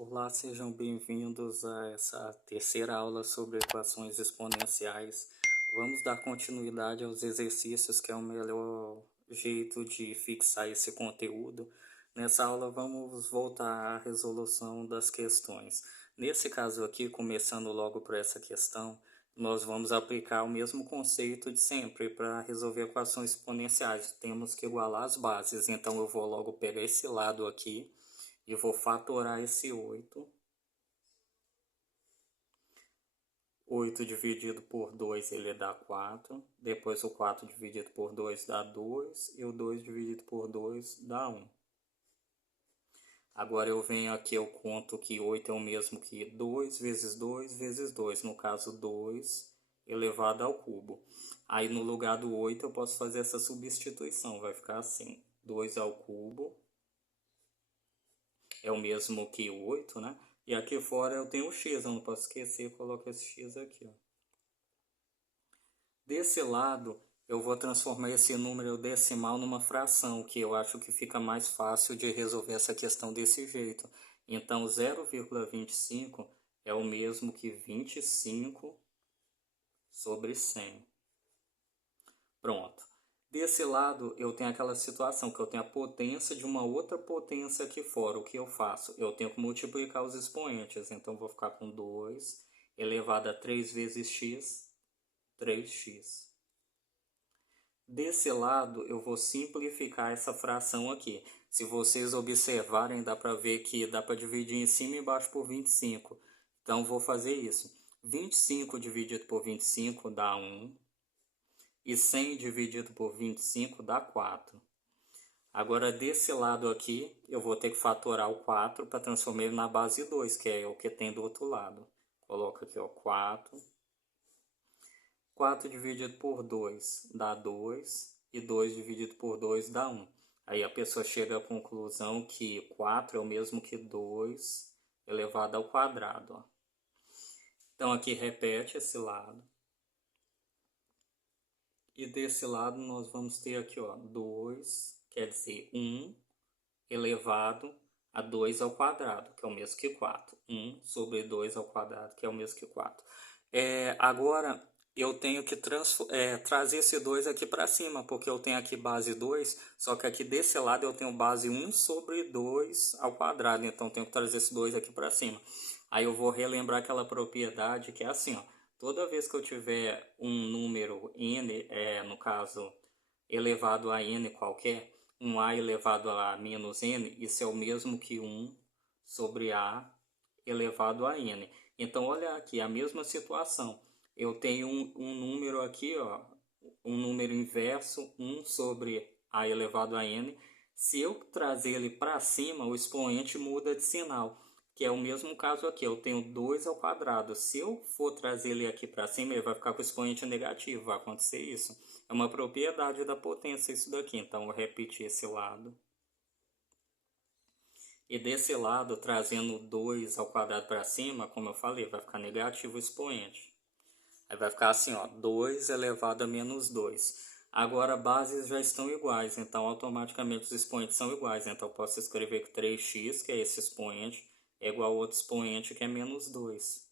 Olá, sejam bem-vindos a essa terceira aula sobre equações exponenciais. Vamos dar continuidade aos exercícios, que é o melhor jeito de fixar esse conteúdo. Nessa aula vamos voltar à resolução das questões. Nesse caso aqui, começando logo por essa questão, nós vamos aplicar o mesmo conceito de sempre para resolver equações exponenciais. Temos que igualar as bases, então eu vou logo pegar esse lado aqui e vou fatorar esse 8. 8 dividido por 2 ele dá 4. Depois o 4 dividido por 2 dá 2. E o 2 dividido por 2 dá 1. Agora eu venho aqui, eu conto que 8 é o mesmo que 2 vezes 2 vezes 2. No caso, 2 elevado ao cubo. Aí no lugar do 8 eu posso fazer essa substituição. Vai ficar assim. 2 ao cubo é o mesmo que o 8, né? E aqui fora eu tenho o x, eu não posso esquecer, coloco esse x aqui, ó. Desse lado, eu vou transformar esse número decimal numa fração, que eu acho que fica mais fácil de resolver essa questão desse jeito. Então, 0,25 é o mesmo que 25 sobre 100. Pronto. Desse lado, eu tenho aquela situação que eu tenho a potência de uma outra potência aqui fora. O que eu faço? Eu tenho que multiplicar os expoentes. Então, vou ficar com 2 elevado a 3 vezes x, 3x. Desse lado, eu vou simplificar essa fração aqui. Se vocês observarem, dá para ver que dá para dividir em cima e embaixo por 25. Então, vou fazer isso. 25 dividido por 25 dá 1. E 100 dividido por 25 dá 4. Agora, desse lado aqui, eu vou ter que fatorar o 4 para transformar ele na base 2, que é o que tem do outro lado. Coloca aqui, ó, 4. 4 dividido por 2 dá 2. E 2 dividido por 2 dá 1. Aí a pessoa chega à conclusão que 4 é o mesmo que 2 elevado ao quadrado. Ó. Então, aqui repete esse lado. E desse lado nós vamos ter aqui, ó, 2, quer dizer, 1 elevado a 2 ao quadrado, que é o mesmo que 4. 1 sobre 2 ao quadrado, que é o mesmo que 4. Agora, eu tenho que trazer esse 2 aqui para cima, porque eu tenho aqui base 2, só que aqui desse lado eu tenho base 1 sobre 2 ao quadrado, então eu tenho que trazer esse 2 aqui para cima. Aí eu vou relembrar aquela propriedade que é assim, ó. Toda vez que eu tiver um número n, no caso, elevado a n qualquer, um a elevado a menos n, isso é o mesmo que 1 sobre a elevado a n. Então, olha aqui, a mesma situação. Eu tenho um número aqui, ó, um número inverso, 1 sobre a elevado a n. Se eu trazer ele para cima, o expoente muda de sinal, que é o mesmo caso aqui. Eu tenho 2 ao quadrado. Se eu for trazer ele aqui para cima, ele vai ficar com o expoente negativo, vai acontecer isso. É uma propriedade da potência isso daqui, então eu vou repetir esse lado. E desse lado, trazendo 2 ao quadrado para cima, como eu falei, vai ficar negativo o expoente. Aí vai ficar assim, ó, 2 elevado a menos 2. Agora, bases já estão iguais, então automaticamente os expoentes são iguais. Então eu posso escrever que 3x, que é esse expoente, é igual ao outro expoente, que é menos 2.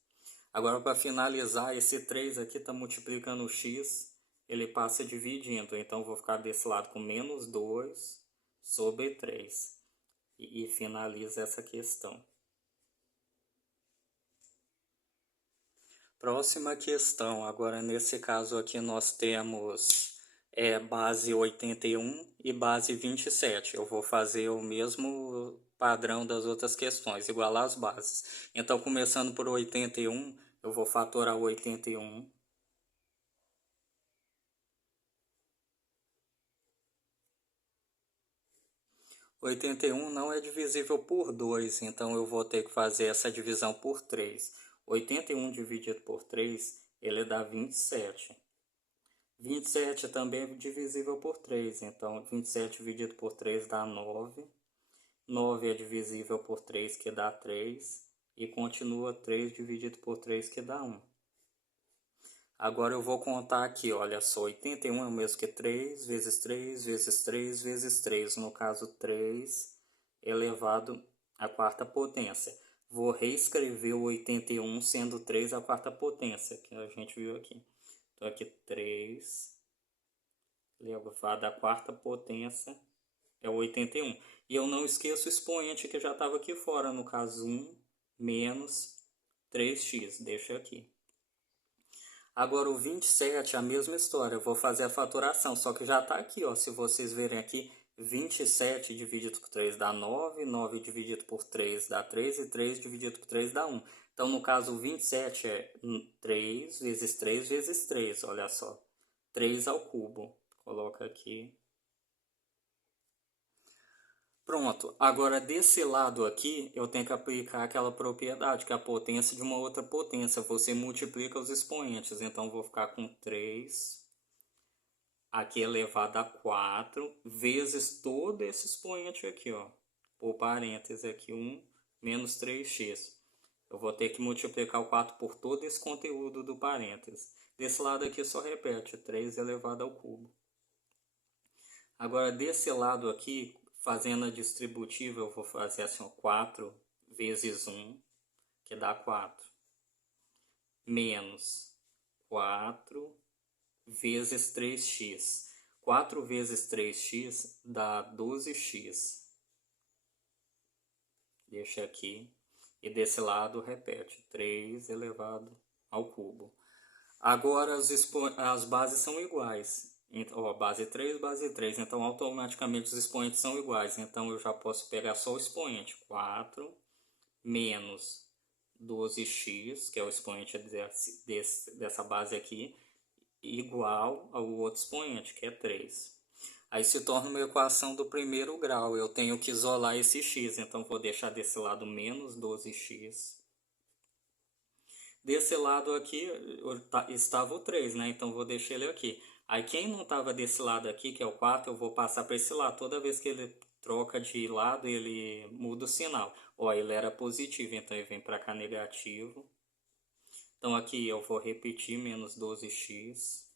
Agora, para finalizar, esse 3 aqui está multiplicando o x, ele passa dividindo. Então, eu vou ficar desse lado com menos 2 sobre 3. E finaliza essa questão. Próxima questão. Agora, nesse caso aqui, nós temos base 81 e base 27. Eu vou fazer o mesmo padrão das outras questões, igualar as bases. Então, começando por 81, eu vou fatorar o 81. 81 não é divisível por 2, então eu vou ter que fazer essa divisão por 3. 81 dividido por 3, ele dá 27. 27 também é divisível por 3, então 27 dividido por 3 dá 9. 9 é divisível por 3, que dá 3. E continua 3 dividido por 3, que dá 1. Agora eu vou contar aqui, olha só, 81 é o mesmo que 3 vezes 3 vezes 3 vezes 3, no caso 3 elevado à quarta potência. vou reescrever o 81 sendo 3 a quarta potência, que a gente viu aqui. Então aqui 3 elevado à quarta potência é o 81. E eu não esqueço o expoente que já estava aqui fora, no caso 1 menos 3x, deixa aqui. Agora o 27 é a mesma história, eu vou fazer a fatoração, só que já está aqui, ó, se vocês verem aqui, 27 dividido por 3 dá 9, 9 dividido por 3 dá 3 e 3 dividido por 3 dá 1. Então no caso o 27 é 3 vezes 3 vezes 3, olha só, 3 ao cubo, coloca aqui. Pronto, agora desse lado aqui eu tenho que aplicar aquela propriedade, que é a potência de uma outra potência. Você multiplica os expoentes, então vou ficar com 3 aqui elevado a 4 vezes todo esse expoente aqui, ó. Por parênteses aqui, 1 menos 3x. Eu vou ter que multiplicar o 4 por todo esse conteúdo do parênteses. Desse lado aqui só repete, 3 elevado ao cubo. Agora desse lado aqui, fazendo a distributiva, eu vou fazer assim, ó, 4 vezes 1, que dá 4, menos 4 vezes 3x. 4 vezes 3x dá 12x. Deixa aqui. E desse lado repete, 3 elevado ao cubo. Agora as bases são iguais. Então, ó, base 3, base 3. Então, automaticamente os expoentes são iguais. Então, eu já posso pegar só o expoente. 4 menos 12x, que é o expoente dessa base aqui, igual ao outro expoente, que é 3. Aí se torna uma equação do primeiro grau. Eu tenho que isolar esse x. Então, vou deixar desse lado menos 12x. Desse lado aqui estava o 3, né? Então, vou deixar ele aqui. Aí, quem não estava desse lado aqui, que é o 4, eu vou passar para esse lado. Toda vez que ele troca de lado, ele muda o sinal. Ó, ele era positivo, então ele vem para cá negativo. Então, aqui eu vou repetir, menos 12x.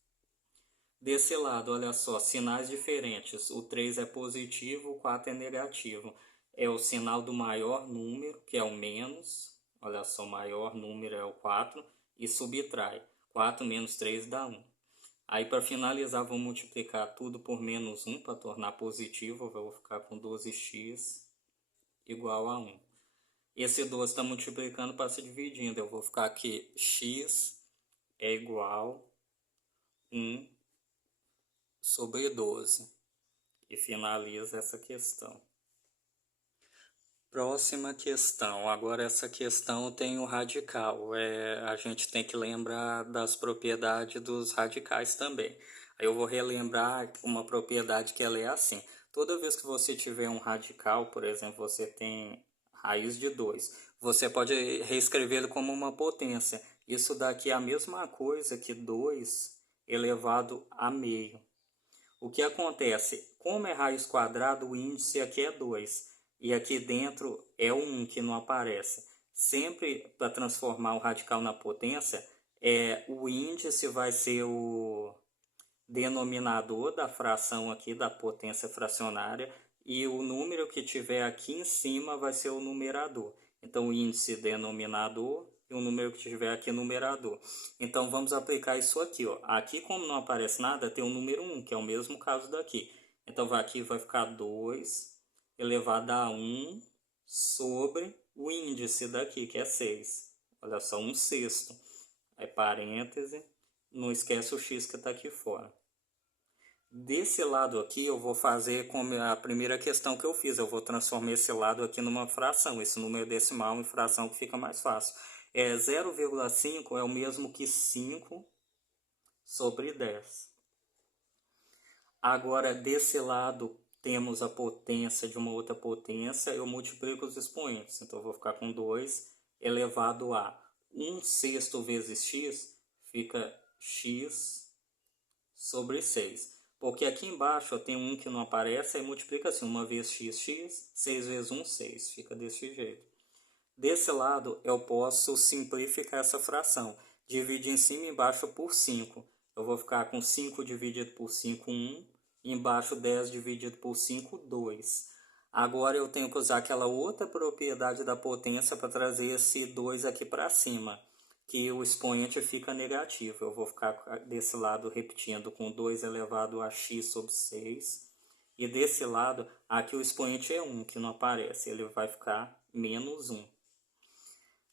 Desse lado, olha só, sinais diferentes. O 3 é positivo, o 4 é negativo. É o sinal do maior número, que é o menos. Olha só, o maior número é o 4. E subtrai. 4 menos 3 dá 1. Aí, para finalizar, vou multiplicar tudo por menos 1 para tornar positivo. Eu vou ficar com 12x igual a 1. Esse 12 está multiplicando para se dividindo. Eu vou ficar aqui, x é igual a 1 sobre 12. E finaliza essa questão. Próxima questão. Agora essa questão tem o radical. A gente tem que lembrar das propriedades dos radicais também. Aí eu vou relembrar uma propriedade que ela é assim. Toda vez que você tiver um radical, por exemplo, você tem raiz de 2. Você pode reescrever ele como uma potência. Isso daqui é a mesma coisa que 2 elevado a meio. O que acontece? Como é raiz quadrada, o índice aqui é 2. E aqui dentro é o 1 que não aparece. Sempre para transformar o radical na potência, o índice vai ser o denominador da fração aqui, da potência fracionária. E o número que tiver aqui em cima vai ser o numerador. Então, o índice denominador e o número que tiver aqui numerador. Então, vamos aplicar isso aqui. Ó. Aqui, como não aparece nada, tem o número 1, que é o mesmo caso daqui. Então, aqui vai ficar 2 elevado a 1 sobre o índice daqui, que é 6. Olha só, 1/6. Aí, parêntese, não esquece o x que está aqui fora. Desse lado aqui eu vou fazer como a primeira questão que eu fiz. Eu vou transformar esse lado aqui numa fração, esse número decimal em fração, que fica mais fácil. 0,5 é o mesmo que 5 sobre 10. Agora desse lado temos a potência de uma outra potência, eu multiplico os expoentes. Então eu vou ficar com 2 elevado a 1/6 vezes x, fica x sobre 6. Porque aqui embaixo tem um que não aparece, aí multiplica assim, 1 vez x, 6 vezes 1, 6. Fica desse jeito. Desse lado, eu posso simplificar essa fração. Dividir em cima e embaixo por 5. Eu vou ficar com 5 dividido por 5, 1. E embaixo 10 dividido por 5, 2. Agora eu tenho que usar aquela outra propriedade da potência para trazer esse 2 aqui para cima, que o expoente fica negativo. Eu vou ficar desse lado repetindo com 2 elevado a x sobre 6. E desse lado, aqui o expoente é 1, que não aparece. Ele vai ficar menos 1.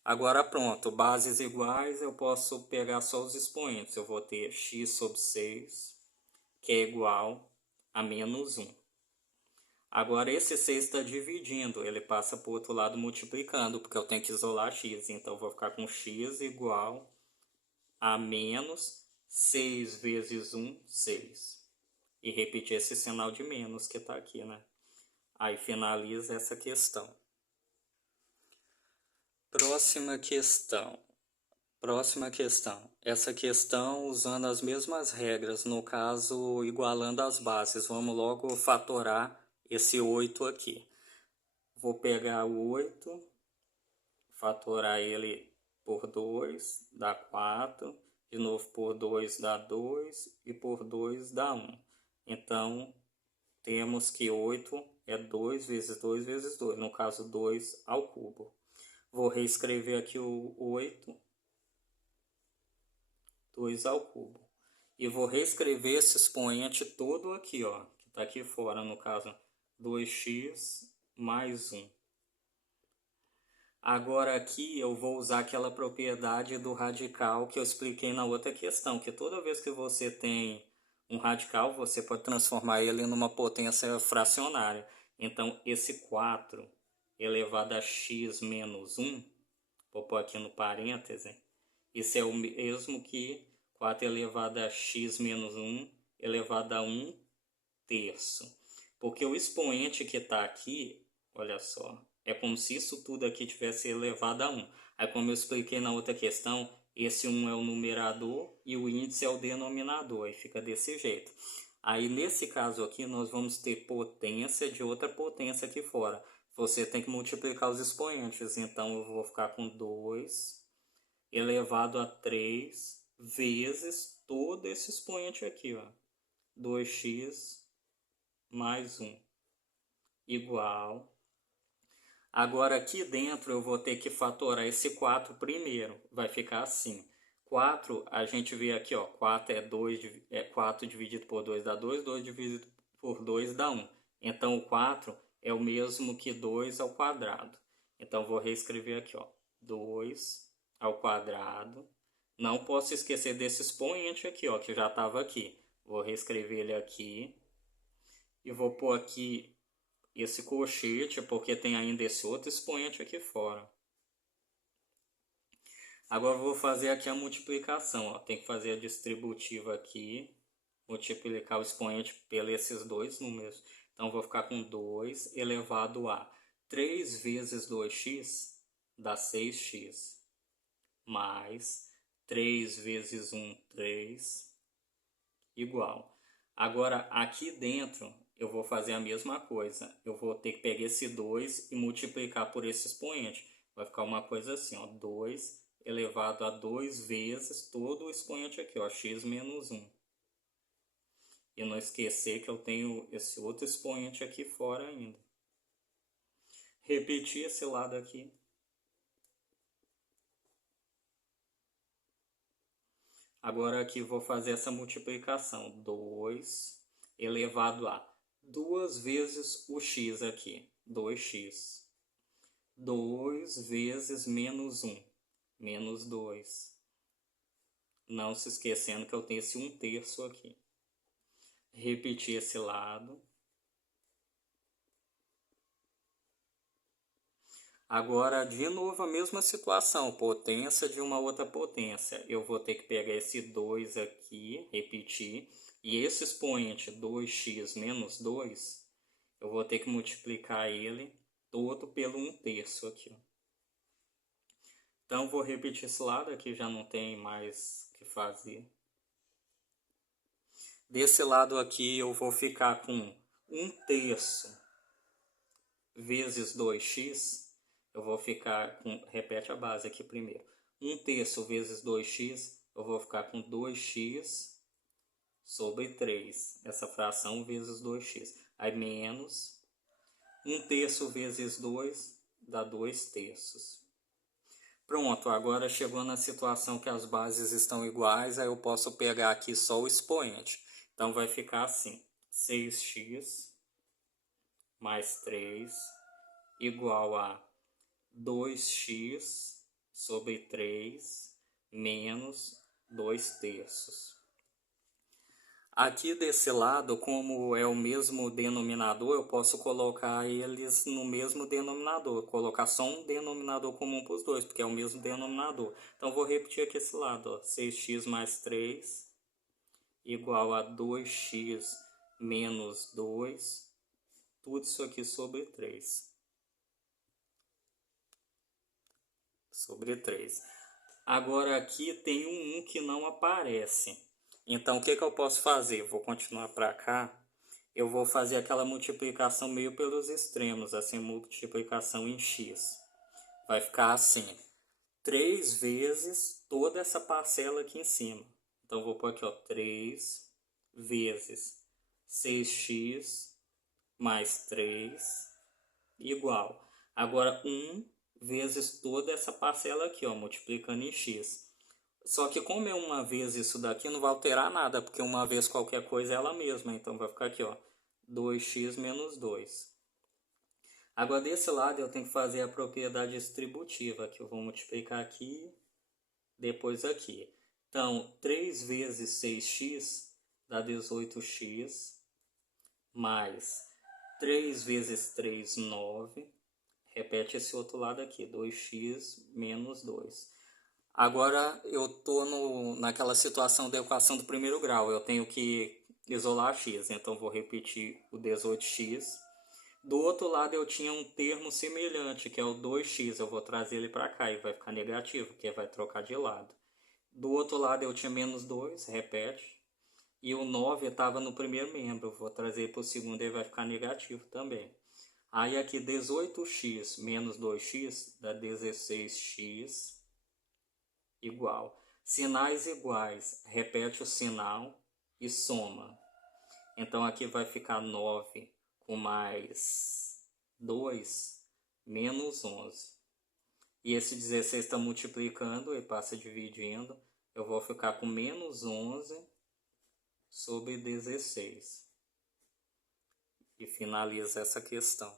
Agora pronto, bases iguais, eu posso pegar só os expoentes. Eu vou ter x sobre 6, que é igual a menos 1. Agora esse 6 está dividindo, ele passa para o outro lado multiplicando, porque eu tenho que isolar x. Então eu vou ficar com x igual a menos 6 vezes 1, 6. E repetir esse sinal de menos que está aqui, né? Aí finaliza essa questão. Próxima questão. Essa questão usando as mesmas regras, no caso igualando as bases. Vamos logo fatorar esse 8 aqui. Vou pegar o 8, fatorar ele por 2, dá 4. De novo por 2 dá 2 e por 2 dá 1. Então, temos que 8 é 2 vezes 2 vezes 2, no caso 2 ao cubo. Vou reescrever aqui o 8, 2 ao cubo. E vou reescrever esse expoente todo aqui, ó, que está aqui fora, no caso 2x mais 1. Agora aqui eu vou usar aquela propriedade do radical que eu expliquei na outra questão, que toda vez que você tem um radical, você pode transformar ele numa potência fracionária. Então, esse 4 elevado a x menos 1, vou pôr aqui no parêntese, isso é o mesmo que 4 elevado a x menos 1 elevado a 1 terço. Porque o expoente que está aqui, olha só, é como se isso tudo aqui tivesse elevado a 1. Aí, como eu expliquei na outra questão, esse 1 é o numerador e o índice é o denominador. Aí fica desse jeito. Aí, nesse caso aqui, nós vamos ter potência de outra potência aqui fora. Você tem que multiplicar os expoentes. Então, eu vou ficar com 2 elevado a 3 vezes todo esse expoente aqui, ó. 2x mais 1 igual. Agora aqui dentro eu vou ter que fatorar esse 4 primeiro. Vai ficar assim. 4, a gente vê aqui, ó, 4 é 4 dividido por 2 dá 2, 2 dividido por 2 dá 1. Então o 4 é o mesmo que 2 ao quadrado. Então vou reescrever aqui, ó, 2 ao quadrado. Não posso esquecer desse expoente aqui, ó, que já estava aqui. Vou reescrever ele aqui. E vou pôr aqui esse colchete, porque tem ainda esse outro expoente aqui fora. Agora eu vou fazer aqui a multiplicação, ó. Tem que fazer a distributiva aqui, multiplicar o expoente pelos esses dois números. Então vou ficar com 2 elevado a 3 vezes 2x dá 6x, mais 3 vezes 1, 3, igual. Agora aqui dentro eu vou fazer a mesma coisa. Eu vou ter que pegar esse 2 e multiplicar por esse expoente. Vai ficar uma coisa assim, ó, 2 elevado a 2 vezes todo o expoente aqui, ó, x menos 1. E não esquecer que eu tenho esse outro expoente aqui fora ainda. Repetir esse lado aqui. Agora aqui vou fazer essa multiplicação. 2 elevado a 2 vezes o x aqui, 2x. 2 vezes menos 1, menos 2. Não se esquecendo que eu tenho esse 1 terço aqui. Repetir esse lado. Agora, de novo, a mesma situação, potência de uma outra potência. Eu vou ter que pegar esse 2 aqui, repetir, e esse expoente 2x menos 2, eu vou ter que multiplicar ele todo pelo 1 terço aqui. Então, vou repetir esse lado aqui, já não tem mais o que fazer. Desse lado aqui, eu vou ficar com 1 terço vezes 2x. Eu vou ficar com, repete a base aqui primeiro, 1 terço vezes 2x, eu vou ficar com 2x sobre 3, essa fração vezes 2x. Aí menos 1/3 vezes 2 dá 2/3. Pronto, agora chegou na situação que as bases estão iguais, aí eu posso pegar aqui só o expoente. Então vai ficar assim, 6x mais 3 igual a 2x sobre 3 menos 2/3. Aqui desse lado, como é o mesmo denominador, eu posso colocar eles no mesmo denominador. Colocar só um denominador comum para os dois, porque é o mesmo denominador. Então, vou repetir aqui esse lado. Ó. 6x mais 3 igual a 2x menos 2. Tudo isso aqui sobre 3. Sobre 3. Agora aqui tem um 1 que não aparece. Então, o que eu posso fazer? Vou continuar para cá. Eu vou fazer aquela multiplicação meio pelos extremos, assim, multiplicação em x. Vai ficar assim, 3 vezes toda essa parcela aqui em cima. Então, vou pôr aqui, ó, 3 vezes 6x mais 3 igual. Agora, 1 vezes toda essa parcela aqui, ó, multiplicando em x. Só que como é uma vez isso daqui, não vai alterar nada, porque uma vez qualquer coisa é ela mesma. Então vai ficar aqui, ó, 2x menos 2. Agora desse lado eu tenho que fazer a propriedade distributiva, que eu vou multiplicar aqui, depois aqui. Então, 3 vezes 6x dá 18x, mais 3 vezes 3, 9. Repete esse outro lado aqui, 2x menos 2. Agora eu estou naquela situação da equação do primeiro grau. Eu tenho que isolar x, então vou repetir o 18x. Do outro lado eu tinha um termo semelhante, que é o 2x. Eu vou trazer ele para cá e vai ficar negativo, porque vai trocar de lado. Do outro lado eu tinha menos 2, repete. E o 9 estava no primeiro membro. Eu vou trazer para o segundo e vai ficar negativo também. Aí aqui 18x menos 2x dá 16x. Igual. Sinais iguais, repete o sinal e soma. Então aqui vai ficar 9 com mais 2, menos 11. E esse 16 está multiplicando e passa dividindo. Eu vou ficar com menos 11 sobre 16. E finaliza essa questão.